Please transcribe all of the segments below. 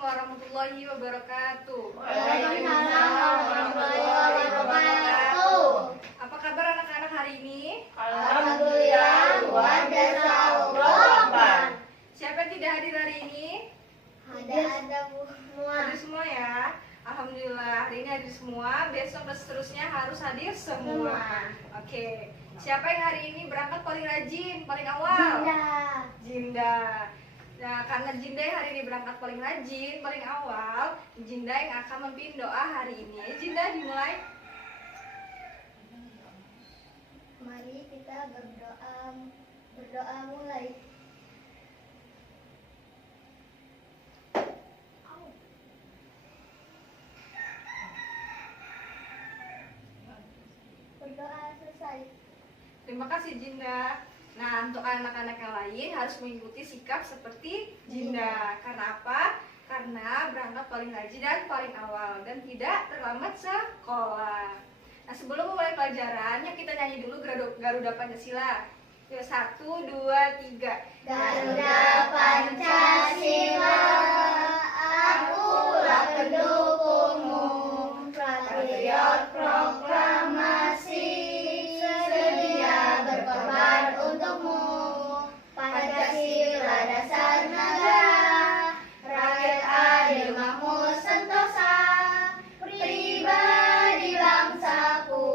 warahmatullahi wabarakatuh. Waalaikumsalam warahmatullahi wabarakatuh. Apa kabar anak-anak hari ini? Alhamdulillah, luar biasa Allah. Siapa yang tidak hadir hari ini? Ada semua. Hadir semua ya. Alhamdulillah hari ini hadir semua. Besok dan seterusnya harus hadir semua. Oke. Siapa yang hari ini berangkat paling rajin, paling awal? Jinda. Nah, karena Jinda yang hari ini berangkat paling rajin, paling awal, Jinda yang akan memimpin doa hari ini. Jinda dimulai. Mari kita berdoa mulai. Berdoa selesai. Terima kasih Jinda. Nah, untuk anak-anak yang lain harus mengikuti sikap seperti Jinda. Karena apa? Karena berangkat paling rajin dan paling awal dan tidak terlambat sekolah. Nah, sebelum memulai pelajaran, yuk kita nyanyi dulu Garuda Pancasila. Yuk, 1, 2, 3. Garuda Pancasila, akulah pendukungmu, patriot proklamasi, sedia berkorban untukmu. Pancasila dasar negara, rakyat adil makmur sentosa, pribadi bangsaku.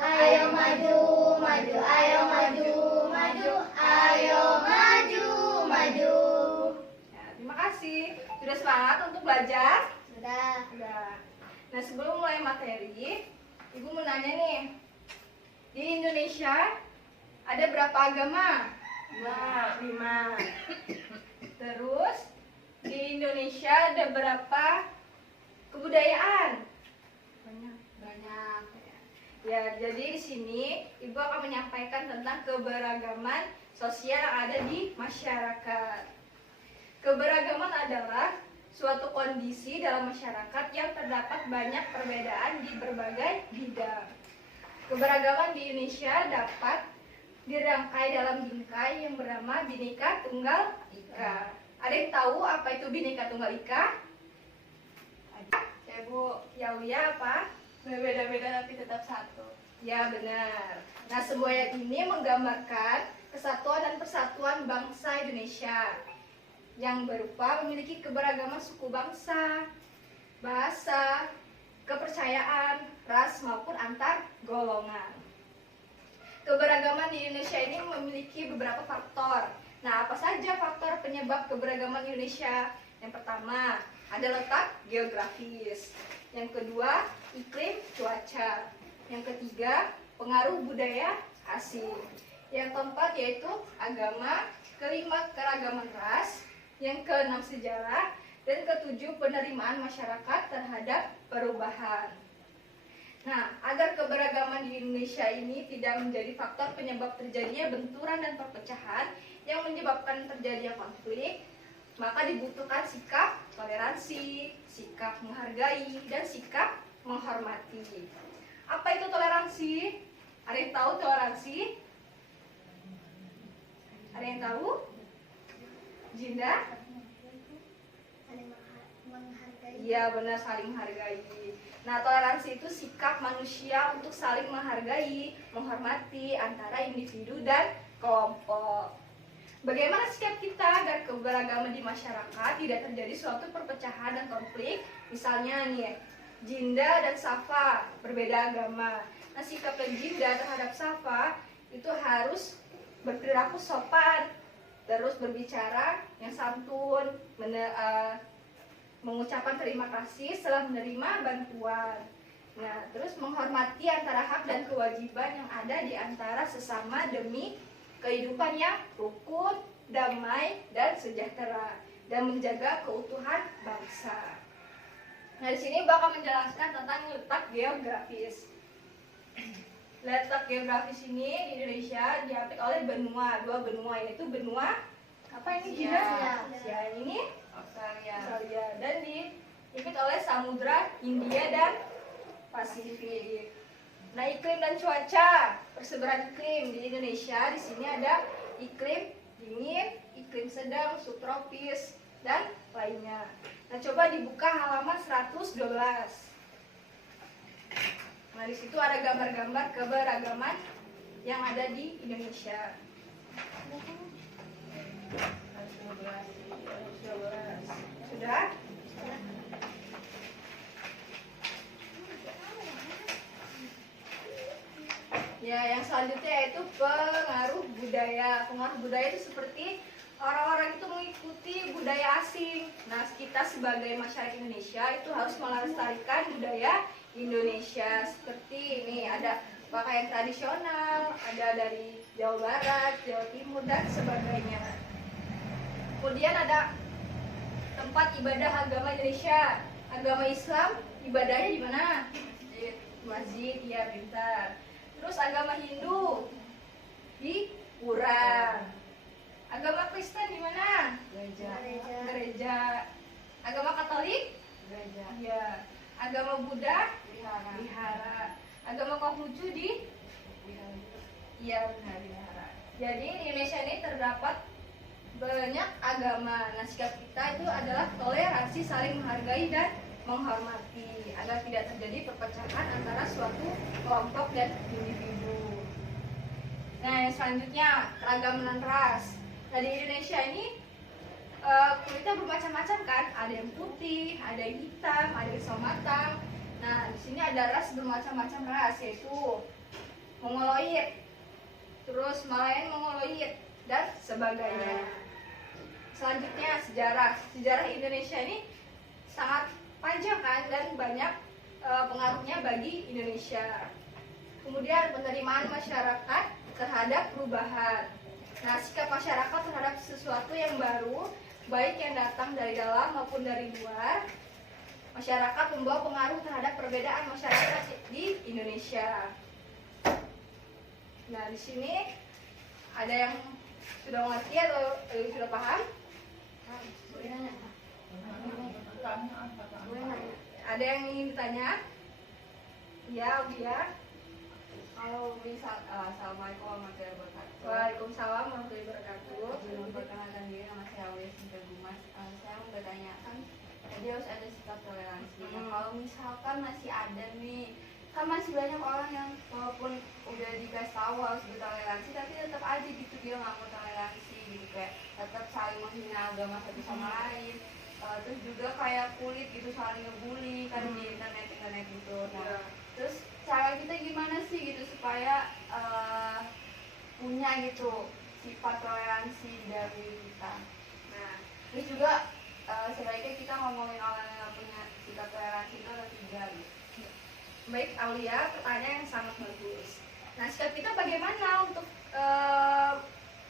Ayo maju, maju, ayo maju, maju, ayo maju, maju. Ya, terima kasih. Sudah semangat untuk belajar? Sudah. Sudah. Nah, sebelum mulai materi, Ibu mau nanya nih. Di Indonesia ada berapa agama? 5. Terus di Indonesia ada berapa kebudayaan? Banyak. Ya, jadi di sini Ibu akan menyampaikan tentang keberagaman sosial yang ada di masyarakat. Keberagaman adalah suatu kondisi dalam masyarakat yang terdapat banyak perbedaan di berbagai bidang. Keberagaman di Indonesia dapat dirangkai dalam bingkai yang bernama Bhinneka Tunggal Ika. Ada yang tahu apa itu Bhinneka Tunggal Ika? Ya Bu, ya apa? Berbeda-beda tapi tetap satu. Ya benar. Nah, semua ini menggambarkan kesatuan dan persatuan bangsa Indonesia yang berupa memiliki keberagaman suku bangsa, bahasa, kepercayaan, ras maupun antar golongan. Keberagaman di Indonesia ini memiliki beberapa faktor. Nah, apa saja faktor penyebab keberagaman Indonesia? Yang pertama, ada letak geografis. Yang kedua, iklim cuaca. Yang ketiga, pengaruh budaya asing. Yang keempat yaitu agama. Kelima, keragaman ras. Yang keenam, sejarah. Dan ketujuh, penerimaan masyarakat terhadap perubahan. Nah, agar keberagaman di Indonesia ini tidak menjadi faktor penyebab terjadinya benturan dan perpecahan yang menyebabkan terjadinya konflik, maka dibutuhkan sikap toleransi, sikap menghargai, dan sikap menghormati. Apa itu toleransi? Ada yang tahu toleransi? Ada yang tahu? Jinda? Iya benar, saling menghargai. Nah, toleransi itu sikap manusia untuk saling menghargai, menghormati antara individu dan kelompok. Bagaimana sikap kita agar keberagaman di masyarakat tidak terjadi suatu perpecahan dan konflik? Misalnya nih, Jinda dan Safa berbeda agama. Nah, sikap Jinda terhadap Safa itu harus berperilaku sopan, terus berbicara yang santun, mengucapkan terima kasih setelah menerima bantuan. Nah, terus menghormati antara hak dan kewajiban yang ada di antara sesama demi kehidupan yang rukun, damai, dan sejahtera, dan menjaga keutuhan bangsa. Nah, di sini bakal menjelaskan tentang letak geografis. Letak geografis ini di Indonesia diapit oleh benua, 2 benua, yaitu benua apa ini juga? Asia. Ini Australia. Dan diapit oleh Samudra Hindia dan Pasifik. Nah, iklim dan cuaca, persebaran iklim di Indonesia di sini ada iklim dingin, iklim sedang, subtropis, dan lainnya. Nah, coba dibuka halaman 112. Nah, di situ ada gambar-gambar keberagaman yang ada di Indonesia. Sudah? Ya, yang selanjutnya yaitu pengaruh budaya. Pengaruh budaya itu seperti orang-orang itu mengikuti budaya asing. Nah, kita sebagai masyarakat Indonesia itu harus melestarikan budaya Indonesia. Seperti ini, ada pakaian tradisional, ada dari Jawa Barat, Jawa Timur, dan sebagainya. Kemudian ada tempat ibadah agama Indonesia. Agama Islam, ibadahnya di mana? Di masjid, ya pintar. Terus agama Hindu di pura. Agama Kristen di mana? Gereja. Agama Katolik? Gereja. Ya. Agama Buddha? Wihara. Wihara. Agama Konghucu di? Iya, benar, wihara. Jadi di Indonesia ini terdapat banyak agama. Nah, sikap kita itu adalah toleransi, saling menghargai dan menghormati agar tidak terjadi perpecahan antara suatu kelompok dan individu. Nah, yang selanjutnya keragaman ras. Nah, di Indonesia ini kulitnya bermacam-macam kan, ada yang putih, ada yang hitam, ada yang sawo matang. Nah, di sini ada ras bermacam-macam ras, yaitu Mongoloid, terus Malayan Mongoloid, dan sebagainya. Selanjutnya sejarah. Sejarah Indonesia ini sangat panjang kan, dan banyak pengaruhnya bagi Indonesia. Kemudian penerimaan masyarakat terhadap perubahan. Nah, sikap masyarakat terhadap sesuatu yang baru, baik yang datang dari dalam maupun dari luar, masyarakat membawa pengaruh terhadap perbedaan masyarakat di Indonesia. Nah, di sini ada yang sudah mengerti atau sudah paham? Ada yang ingin ditanya? Ya, Udia. Kalau misal, assalamualaikum warahmatullahi wabarakatuh. Waalaikumsalam warahmatullahi wabarakatuh. Sebelum perkenalkan diri, nama saya Aulia Sinta Gumas. Saya mau bertanyakan, tadi harus ada sikap toleransi. Nah, kalau misalkan masih ada nih, kan masih banyak orang yang walaupun udah dikasih tahu harus bertoleransi, tapi tetap aja gitu dia nggak mau toleransi, gitu kayak tetap saling menghina agama satu sama lain. Terus juga kayak kulit gitu saling ngebully kan di internet gitu. Nah, terus cara kita gimana sih gitu supaya punya gitu sifat toleransi dari kita. Nah, ini juga sebaiknya kita ngomongin orang yang punya sikap toleransi itu ada 3 gitu. Baik, Aulia, pertanyaan yang sangat bagus. Nah, sikap kita bagaimana untuk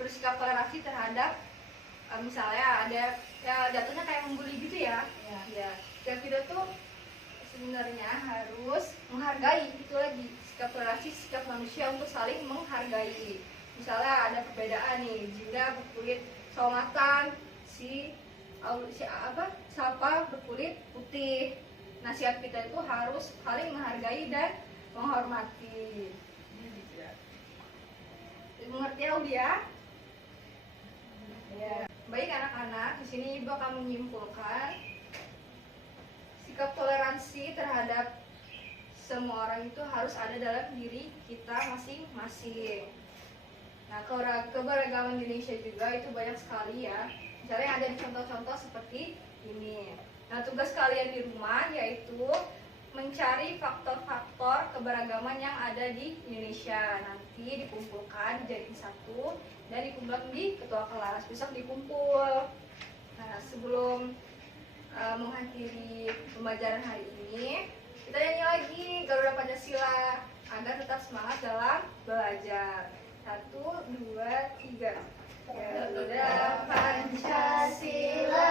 bersikap toleransi terhadap misalnya ada ya jatuhnya kayak membuli gitu ya? Ya. Sikap kita tuh sebenarnya harus menghargai, itu lagi sikap toleransi, sikap manusia untuk saling menghargai. Misalnya ada perbedaan nih, Jinda berkulit sawo matang, Sapa berkulit putih. Nah, sikap kita itu harus saling menghargai dan menghormati. Mengerti ya? Ya. Baik anak-anak, di sini Ibu akan menyimpulkan sikap toleransi terhadap semua orang itu harus ada dalam diri kita masing-masing. Nah, keberagaman Indonesia juga itu banyak sekali ya. Misalnya ada di contoh-contoh seperti ini. Nah, tugas kalian di rumah yaitu mencari faktor-faktor keberagaman yang ada di Indonesia. Nanti dikumpulkan jadi satu dan dikumpulkan di ketua kelas. Besok dikumpul. Nah, sebelum mengakhiri pembelajaran hari ini, kita nyanyi lagi Garuda Pancasila agar tetap semangat dalam belajar. 1, 2, 3. Garuda Pancasila,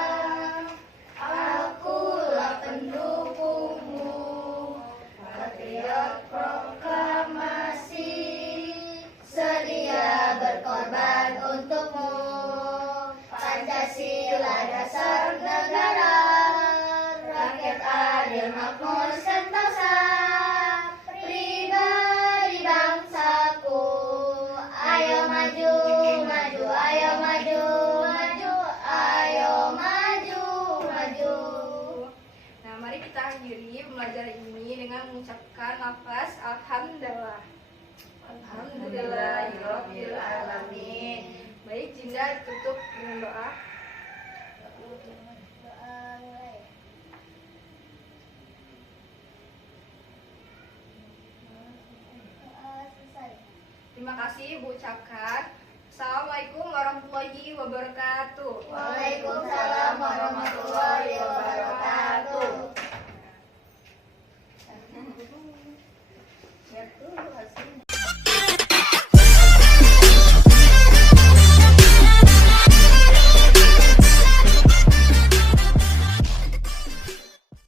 Akulah pendukungmu, patriot proklamasi, sedia berkorban untukmu. Pancasila dasar negara, rakyat adil makmur sentosa, pribadi bangsaku. Ayo maju, maju, mengucapkan lafaz alhamdulillah. Alhamdulillahirabbil alamin. Baik, Jinda tutup dengan doa. Terima kasih Ibu ucapkan. Assalamualaikum warahmatullahi wabarakatuh. Waalaikumsalam warahmatullahi wabarakatuh. Ya,